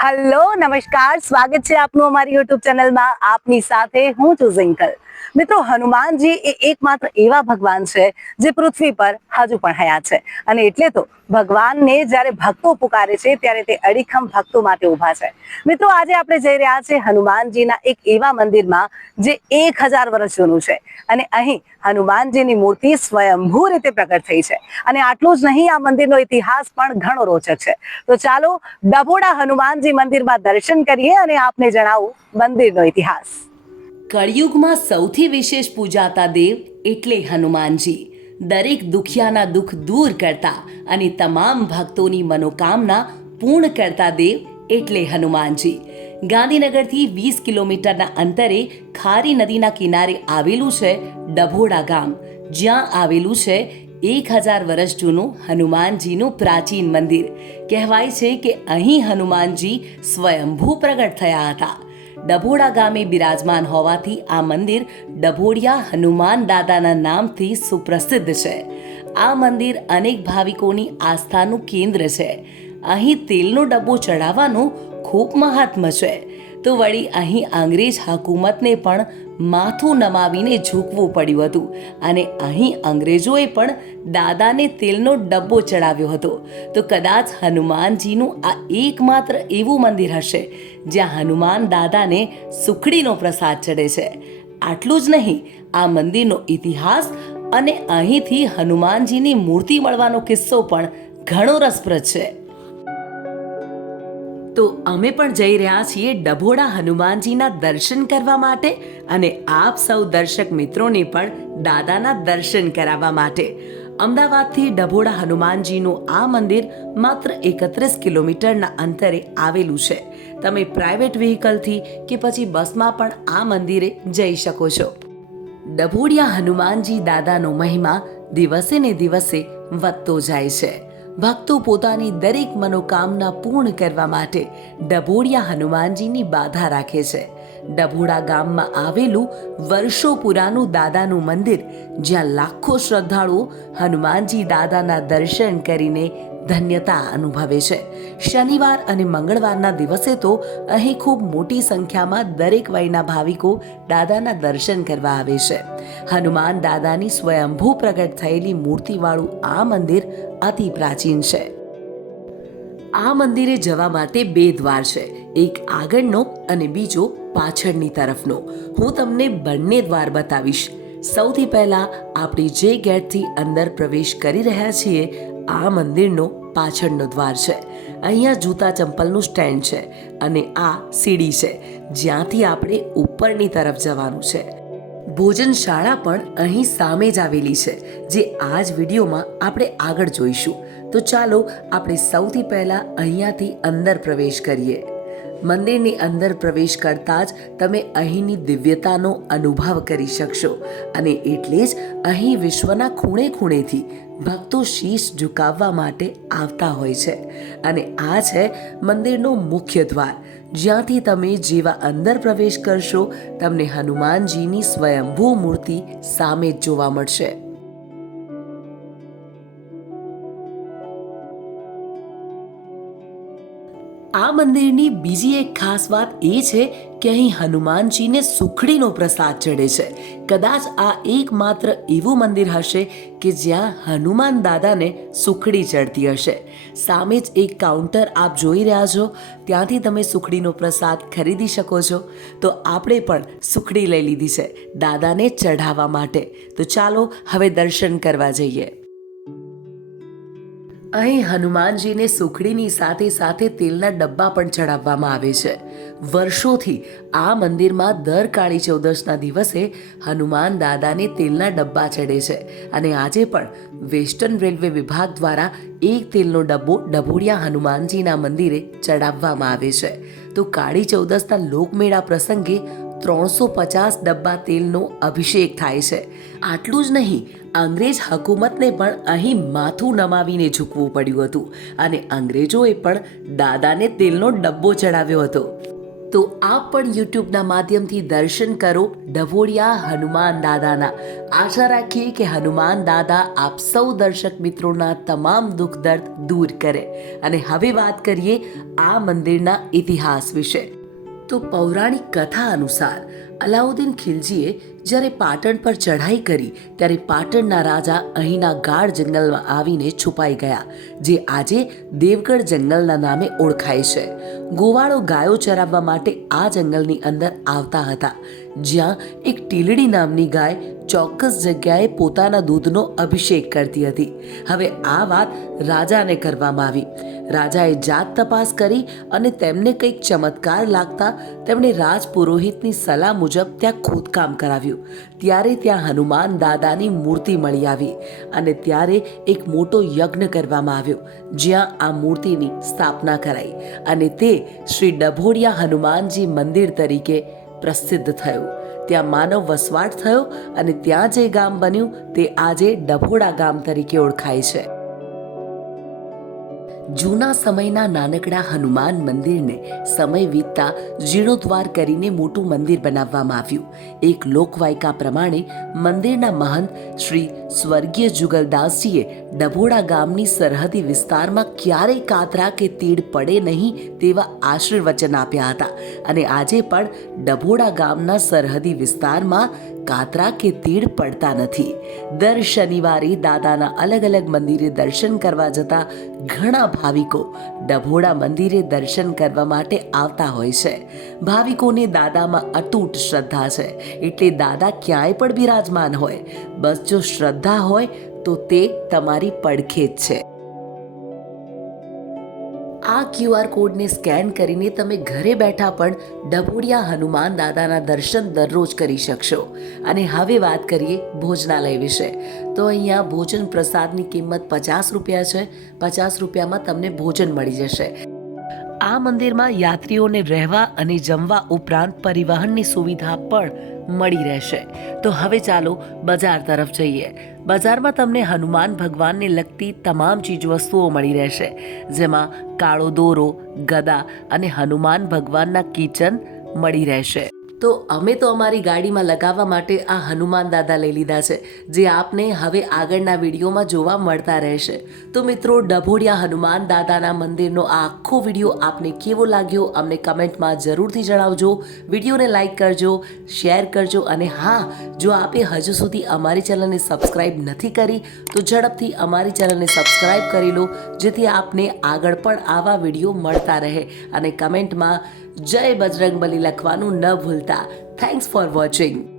Hello નમસ્કાર, સ્વાગત છે આપનું અમારી યુટ્યુબ ચેનલમાં. આપની સાથે હું છું ઝિંકલ. મિત્રો, હનુમાનજી એ એકમાત્ર એવા ભગવાન છે જે પૃથ્વી પર હજુ પણ હયાત છે, અને એટલે તો ભગવાનને જ્યારે ભક્તો પુકારે છે ત્યારે તે અડીખમ ભક્તો માટે ઊભા છે. મિત્રો, આજે આપણે જઈ રહ્યા છે હનુમાનજીના એક એવા મંદિરમાં જે 1000 વર્ષ જૂનું છે, અને અહીં હનુમાનજીની મૂર્તિ સ્વયંભૂ રીતે પ્રગટ થઈ છે. અને આટલું જ નહીં, આ મંદિરનો ઇતિહાસ પણ ઘણો રોચક છે. તો ચાલો ડભોડા હનુમાનજી મંદિરમાં દર્શન કરીએ અને આપને જણાવું મંદિરનો ઇતિહાસ. કળિયુગમાં સૌથી વિશેષ પૂજાતા દેવ એટલે હનુમાનજી. દરેક દુખિયાના દુઃખ દૂર કરતા અને તમામ ભક્તોની મનોકામના પૂર્ણ કરતા દેવ એટલે હનુમાનજી. ગાંધીનગરથી 20 કિલોમીટરના અંતરે ખારી નદીના કિનારે આવેલું છે ડભોડા ગામ, જ્યાં આવેલું છે 1000 વર્ષ જૂનું હનુમાનજીનું પ્રાચીન મંદિર. કહેવાય છે કે અહીં હનુમાનજી સ્વયંભૂ પ્રગટ થયા હતા. ડભોડા ગામે બિરાજમાન હોવાથી આ મંદિર ડભોડિયા હનુમાન દાદાના નામથી સુપ્રસિદ્ધ છે. આ મંદિર અનેક ભાવિકોની આસ્થાનું કેન્દ્ર છે. અહીં તેલનો ડબ્બો ચડાવવાનું ખૂબ મહાત્મ્ય છે. તો વળી અહીં અંગ્રેજ હકુમતને પણ માથું નમાવીને ઝૂકવું પડ્યું હતું, અને અહીં અંગ્રેજોએ પણ દાદાને તેલનો ડબ્બો ચડાવ્યો હતો. તો કદાચ હનુમાનજીનું આ એકમાત્ર એવું મંદિર હશે જ્યાં હનુમાન દાદાને સુખડીનો પ્રસાદ ચડે છે. આટલું જ નહીં, આ મંદિરનો ઇતિહાસ અને અહીંથી હનુમાનજીની મૂર્તિ મળવાનો કિસ્સો પણ ઘણો રસપ્રદ છે. તો અમે પણ જઈ રહ્યા છીએ ડભોડા હનુમાનજીના દર્શન કરવા માટે, અને આપ સૌ દર્શક મિત્રોને પણ દાદાના દર્શન કરાવવા માટે. અમદાવાદથી ડભોડા હનુમાનજીનું આ મંદિર માત્ર 31 કિલોમીટરના અંતરે આવેલું છે. તમે પ્રાઇવેટ વ્હીકલથી કે પછી બસમાં પણ આ મંદિરે જઈ શકો છો. ડભોડિયા હનુમાનજી દાદાનો મહિમા દિવસે ને દિવસે વધતો જાય છે. ભક્તો પોતાની દરેક મનોકામના પૂર્ણ કરવા માટે ડભોડિયા હનુમાનજીની બાધા રાખે છે. ડભોડા ગામમાં આવેલું વર્ષો પુરાનું દાદાનું મંદિર, જ્યાં લાખો શ્રદ્ધાળુઓ હનુમાનજી દાદાના દર્શન કરીને ધન્યતા અનુભવે છે. શનિવાર અને મંગળવારના દિવસે તો અહીં ખૂબ મોટી સંખ્યામાં દરેક વયના ભાવિકો દાદાના દર્શન કરવા આવે છે. હનુમાન દાદાની સ્વયંભૂ પ્રગટ થયેલી મૂર્તિવાળું આ મંદિર અતિ પ્રાચીન છે. આ મંદિરે જવા માટે 2 દ્વાર છે, એક આગળનો અને બીજો પાછળની તરફનો. હું તમને બંને દ્વાર બતાવીશ. સૌથી પહેલા આપણે જે ગેટથી અંદર પ્રવેશ કરી રહ્યા છીએ, આ મંદિરનો પાછળનો દ્વાર છે. અહીંયા જૂતા ચંપલનું સ્ટેન્ડ છે, અને આ સીડી છે જ્યાંથી આપણે ઉપરની તરફ જવાનું છે. ભોજનશાળા પણ અહીં સામે જ આવેલી છે, જે આ જ વિડીયોમાં આપણે આગળ જોઈશું. તો ચાલો આપણે સૌથી પહેલા અહીંયાથી અંદર પ્રવેશ કરીએ. મંદિરની અંદર પ્રવેશ કરતા જ તમે અહીંની દિવ્યતાનો અનુભવ કરી શકશો, અને એટલે જ અહીં વિશ્વના ખૂણે ખૂણેથી ભક્તો શીશ ઝુકાવવા માટે આવતા હોય છે. અને આ છે મંદિરનો મુખ્ય દ્વાર, જ્યાંથી તમે જેવા અંદર પ્રવેશ કરશો તમને હનુમાનજીની સ્વયંભૂ મૂર્તિ સામે જ જોવા મળશે. આ મંદિરની બીજી એક ખાસ વાત એ છે કે અહીં હનુમાનજીને સુખડીનો પ્રસાદ ચડે છે. કદાચ આ એકમાત્ર એવું મંદિર હશે કે જ્યાં હનુમાન દાદાને સુખડી ચડતી હશે. સામે જ એક કાઉન્ટર આપ જોઈ રહ્યા છો, ત્યાંથી તમે સુખડીનો પ્રસાદ ખરીદી શકો છો. તો આપણે પણ સુખડી લઈ લીધી છે દાદાને ચઢાવવા માટે. તો ચાલો હવે દર્શન કરવા જઈએ. અહીં હનુમાનજીને સુખડીની સાથે સાથે તેલના ડબ્બા પણ ચડાવવામાં આવે છે. વર્ષોથી આ મંદિરમાં દર કાળી ચૌદશના દિવસે હનુમાન દાદાને તેલના ડબ્બા ચડે છે, અને આજે પણ વેસ્ટર્ન રેલવે વિભાગ દ્વારા એક તેલનો ડબ્બો ડભોડિયા હનુમાનજીના મંદિરે ચડાવવામાં આવે છે. તો કાળી ચૌદશના લોકમેળા પ્રસંગે 350 ડબ્બા તેલનો અભિષેક થાય છે. આટલું જ નહીં, અંગ્રેજ હકુમતને પણ અહીં માથું નમાવીને ઝૂકવું પડ્યું હતું, અને અંગ્રેજોએ પણ દાદાને તેલનો ડબ્બો ચડાવ્યો હતો. તો આપ પણ યુટ્યુબના માધ્યમથી દર્શન કરો ડભોડિયા હનુમાન દાદાના. આશા રાખીએ કે હનુમાન દાદા આપ સૌ દર્શક મિત્રોના તમામ દુઃખ દર્દ દૂર કરે. અને હવે વાત કરીએ આ મંદિરના ઇતિહાસ વિશે. તો પૌરાણિક કથા અનુસાર અલાઉદ્દીન ખિલજીએ જ્યારે પાટણ પર ચઢાઈ કરી ત્યારે પાટણના રાજા અહીંના ગાઢ જંગલમાં આવીને છુપાઈ ગયા, જે આજે દેવગઢ જંગલના નામે ઓળખાય છે. ગોવાળો ગાયો ચરાવવા માટે આ જંગલની અંદર આવતા હતા, જ્યાં એક ટીલડી નામની ગાય ચોક્કસ જગ્યાએ પોતાના દૂધનો અભિષેક કરતી હતી. હવે આ વાત રાજાને કરવામાં આવી. રાજાએ જાત તપાસ કરી અને તેમને કંઈક ચમત્કાર લાગતા તેમણે રાજપુરોહિતની સલાહ મુજબ ત્યાં ખોદકામ કરાવ્યું. ત્યારે ત્યાં હનુમાન દાદાની મૂર્તિ મળી આવી અને ત્યારે એક મોટો યજ્ઞ કરવામાં આવ્યો, જ્યાં આ મૂર્તિની સ્થાપના કરાઈ અને તે શ્રી ડભોડિયા હનુમાનજી મંદિર તરીકે પ્રસિદ્ધ થયું. ત્યાં માનવ વસવાટ થયો અને ત્યાં જે ગામ બન્યું તે આજે ડભોડા ગામ તરીકે ઓળખાય છે. જૂના સમયના નાનકડા હનુમાન મંદિરને સમય વીતતા જીર્ણોદ્ધાર કરીને મોટું મંદિર બનાવવામાં આવ્યું. એક લોકવાયકા પ્રમાણે મંદિરના મહંત શ્રી સ્વર્ગીય જુગલદાસજીએ ડભોડા ગામની સરહદી વિસ્તારમાં ક્યારેય કાતરા કે તીડ પડે નહીં તેવા આશીર્વચન આપ્યા હતા અને આજે પણ ડભોડા ગામના સરહદી વિસ્તારમાં કાતરા કે તીડ પડતા નથી. દર શનિવારે દાદાના અલગ અલગ મંદિરે દર્શન કરવા જતા ઘણા ભાવિકો ડભોડા મંદિરે દર્શન કરવા માટે આવતા હોય છે. ભાવિકોને દાદામાં અતૂટ શ્રદ્ધા છે, એટલે દાદા ક્યાંય પણ બિરાજમાન હોય, બસ જો શ્રદ્ધા હોય તો તે તમારી પડખે જ છે. આ QR કોડને સ્કેન કરીને તમે ઘરે બેઠા પણ ડભોડિયા હનુમાન દાદાના દર્શન દરરોજ કરી શકશો. અને હવે વાત કરીએ ભોજનાલય વિશે. તો અહીંયા ભોજન પ્રસાદની કિંમત 50 રૂપિયા છે. 50 રૂપિયામાં તમને ભોજન મળી જશે. આ મંદિરમાં યાત્રીઓને રહેવા અને જમવા ઉપરાંત પરિવહનની સુવિધા પણ મળી રહેશે. તો હવે ચાલો બજાર તરફ જઈએ. બજારમાં તમને હનુમાન ભગવાનને લગતી તમામ ચીજવસ્તુઓ મળી રહેશે, જેમાં કાળો દોરો, ગદા અને હનુમાન ભગવાનના કિચન મળી રહેશે. તો અમે તો અમારી ગાડીમાં લગાવવા માટે આ હનુમાન દાદા લઈ લીધા છે, જે આપને હવે આગળના વિડીયોમાં જોવા મળતા રહેશે. તો મિત્રો, ડભોડિયા હનુમાન દાદાના મંદિરનો આ આખો વિડીયો આપને કેવો લાગ્યો અમને કમેન્ટમાં જરૂરથી જણાવજો. વિડીયોને લાઈક કરજો, શેર કરજો અને હા, જો આપે હજુ સુધી અમારી ચેનલને સબસ્ક્રાઈબ નથી કરી તો ઝડપથી અમારી ચેનલને સબસ્ક્રાઈબ કરી લો, જેથી આપને આગળ પણ આવા વિડીયો મળતા રહે. અને કમેન્ટમાં જય બજરંગબલી લખવાનું ન ભૂલતા. Thanks for watching.